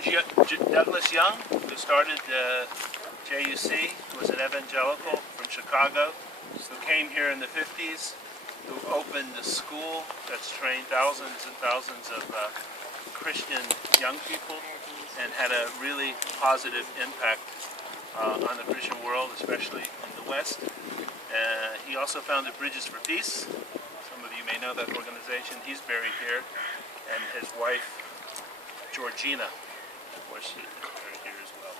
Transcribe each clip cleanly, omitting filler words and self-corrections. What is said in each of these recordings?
Douglas Young, who started JUC, was an evangelical from Chicago, who came here in the 50s, who opened a school that's trained thousands and thousands of Christian young people and had a really positive impact on the Christian world, especially in the West. He also founded Bridges for Peace. Some of you may know that organization. He's buried here, and his wife, Georgina, of course, she's buried here as well.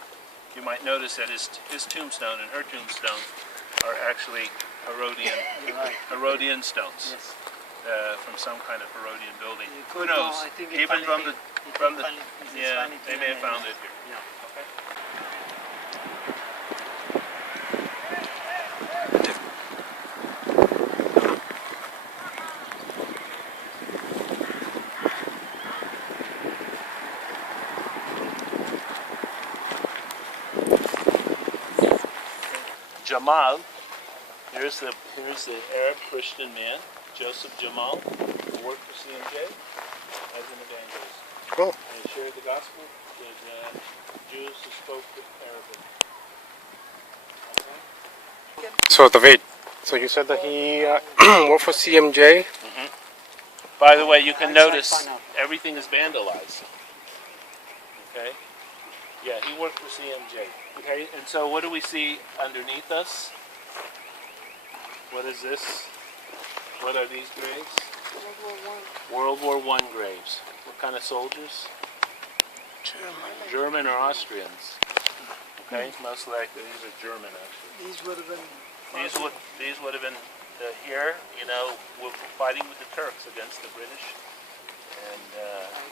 You might notice that his tombstone and her tombstone are actually Herodian stones. Yes. From some kind of Herodian building. Who knows? Even from the yeah, they may have found it here. Yeah. Okay. Jamal, here's the Arab Christian man, Joseph Jamal, who worked for CMJ as an evangelist. Cool. And he shared the gospel with Jews who spoke Arabic. Okay. So David, so you said that he worked for CMJ. Mm-hmm. By the way, you can notice everything is vandalized. Okay. Yeah, he worked for CMJ. Okay, and so what do we see underneath us? What is this? What are these graves? World War I graves. What kind of soldiers? German or Austrians. Okay, most likely these are German actually. These would have been. These would have been here. You know, we're fighting with the Turks against the British and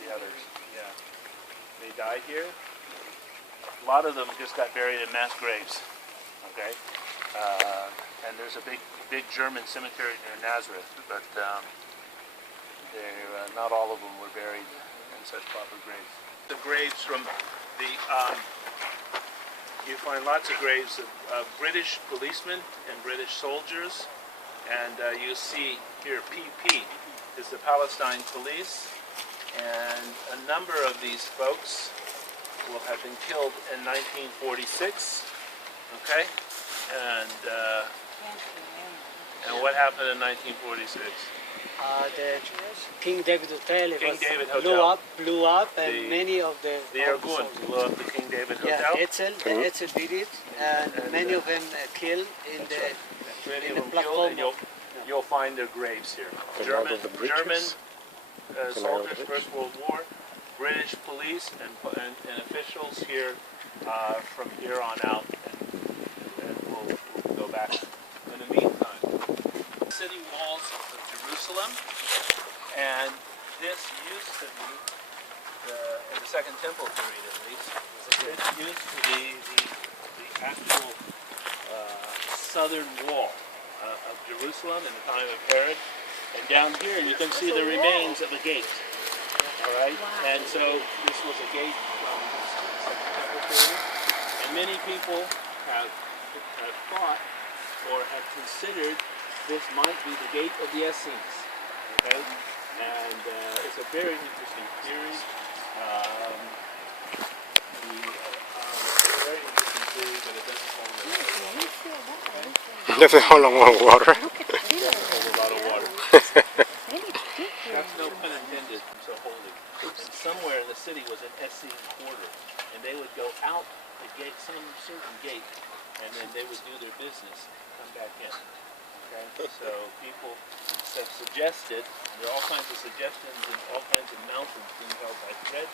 the others. Yeah, they died here. A lot of them just got buried in mass graves. Okay, and there's a big German cemetery near Nazareth, but not all of them were buried in such proper graves. The graves from the you find lots of graves of British policemen and British soldiers, and you see here PP is the Palestine Police, and a number of these folks will have been killed in 1946. Okay, and what happened in 1946? The King David Hotel blew up, and many of the Irgun blew up the King David Hotel. Yeah, Etzel did it, and many of them killed in the platform. And you'll find their graves here. German soldiers, First World War, British police and officials here from here on out, and we'll go back. In the meantime, city walls of Jerusalem, and this used to be, in the Second Temple period at least, it used to be the actual southern wall of Jerusalem in the time of Herod, and down here you can see the remains of a gate. All right, and so this was a gate from the Second Temple period, and many people have thought or have considered this might be the gate of the Essenes. Okay, and it's a very interesting theory. Very interesting theory, but it doesn't hold Does it hold a lot of water? a lot of water. That's no pun intended. So holding. Somewhere in the city was an Essene quarter, and they would go out the gate, some certain gate, and then they would do their business, come back in. Okay, so people have suggested, there are all kinds of suggestions and all kinds of mountains being held by threads,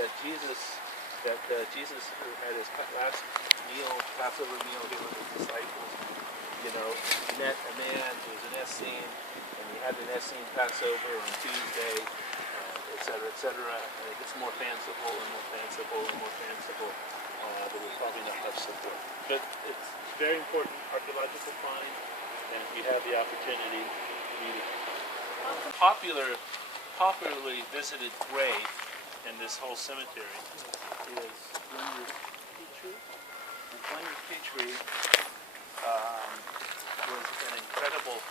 that Jesus who had his last meal, Passover meal here with his disciples, met a man who was an Essene, and he had an Essene Passover on Tuesday, etc., etc., and it gets more fanciful and more fanciful and more fanciful, but we'll probably not have support. But it's very important archaeological find, and if you have the opportunity, read it. Popularly visited grave in this whole cemetery is Gwyneth Petrie. And Gwyneth Petrie was an incredible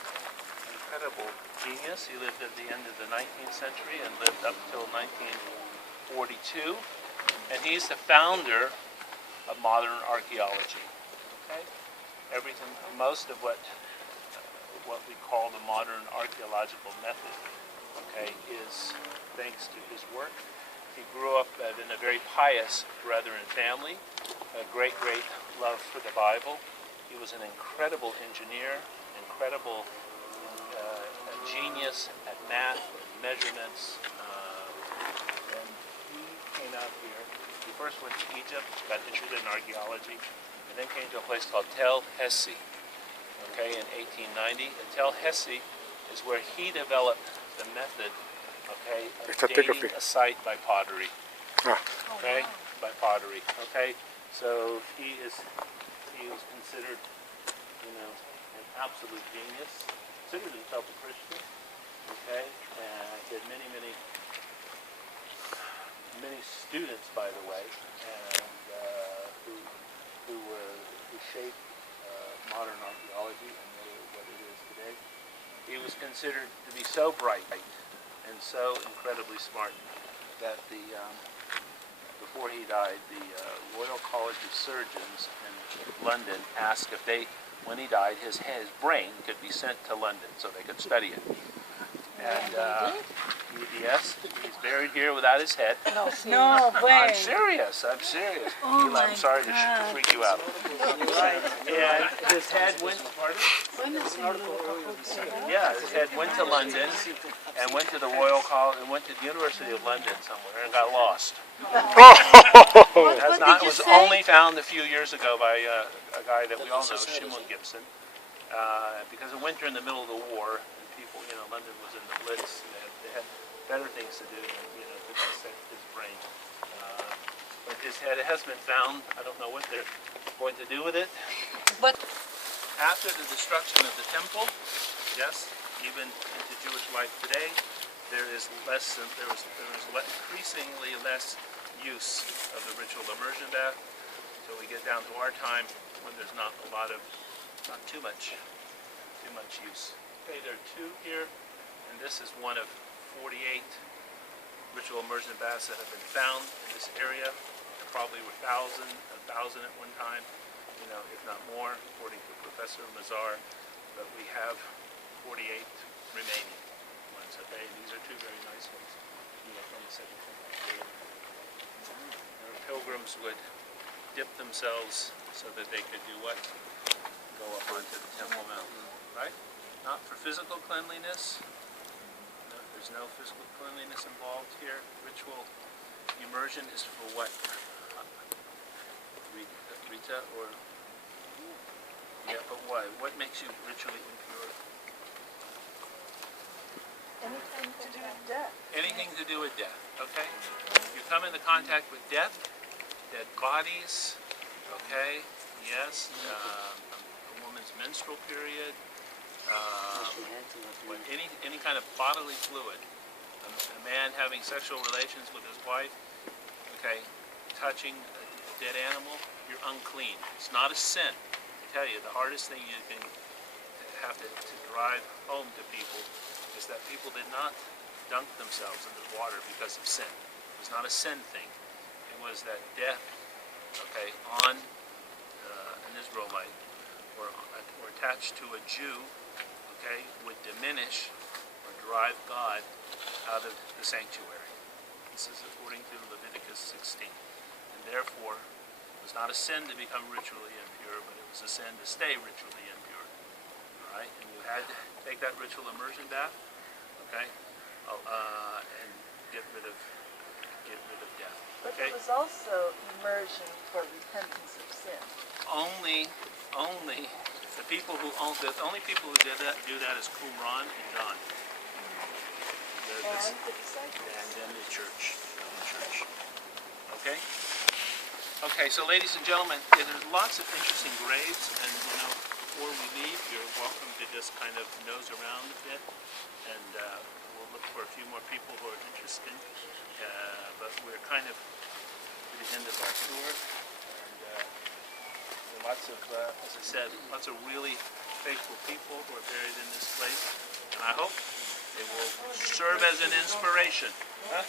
genius. He lived at the end of the 19th century and lived up until 1942. And he's the founder of modern archaeology. Okay? Everything, most of what we call the modern archaeological method, okay, is thanks to his work. He grew up in a very pious Brethren family, a great love for the Bible. He was an incredible engineer, incredible genius at math and measurements, and he came out here. He first went to Egypt, got interested in archaeology, and then came to a place called Tel Hesi, okay, in 1890. And Tel Hesi is where he developed the method, okay, of dating a site by pottery, okay, by pottery, okay. So he was considered, you know, an absolute genius. Considered himself a Christian, okay, and he had many students, by the way, and who shaped modern archaeology and made it what it is today. He was considered to be so bright and so incredibly smart that before he died, the Royal College of Surgeons in London asked if when he died, his brain could be sent to London so they could study it. And yes, he's buried here without his head. No way. I'm serious. I'm serious. Oh I'm sorry to God. freak you out. And his head went. Pardon? Yeah, his head went to London and went to the Royal College and went to the University of London somewhere and got lost. It was only found a few years ago by a guy that we all know, Shimon Gibson, because it went during the middle of the war, and people, you know, London was in the Blitz, and they had better things to do than, you know, to dissect his brain. But his head has been found. I don't know what they're going to do with it. But After the destruction of the temple, yes, even into Jewish life today, there is increasingly less use of the ritual immersion bath until we get down to our time when there's not too much use. Okay, there are two here, and this is one of 48 ritual immersion baths that have been found in this area. There probably were 1,000 at one time, you know, if not more, according to Professor Mazar, but we have 48 remaining ones. Okay, these are two very nice ones, you know, from the second century. Pilgrims would dip themselves so that they could do what? Go up onto the Temple Mountain, right? Not for physical cleanliness. No, there's no physical cleanliness involved here. Ritual immersion is for what? Rita, or? Yeah, but why? What makes you ritually impure? anything to do with death. Anything to do with death, okay? You come into contact with death, dead bodies, okay? Yes, a woman's menstrual period, any kind of bodily fluid, a man having sexual relations with his wife, okay, touching a dead animal, you're unclean. It's not a sin. I tell you, the hardest thing you can have to drive home to people is that people did not dunk themselves in the water because of sin. It was not a sin thing. It was that death, okay, on an Israelite or attached to a Jew, okay, would diminish or drive God out of the sanctuary. This is according to Leviticus 16. And therefore, it was not a sin to become ritually impure, but it was a sin to stay ritually impure. All right, and you had to take that ritual immersion bath, okay, and get rid of death. But Okay, it was also immersion for repentance of sin. only the people who the only people who do that is Qumran and John. And the disciples. And then the church. Okay? Okay, so ladies and gentlemen, there's lots of interesting graves, and you know, before we leave, you're welcome to just kind of nose around a bit, and we'll look for a few more people who are interested. But we're kind of to the end of our tour, and lots of, as I said, lots of really faithful people who are buried in this place, and I hope they will serve as an inspiration. Huh?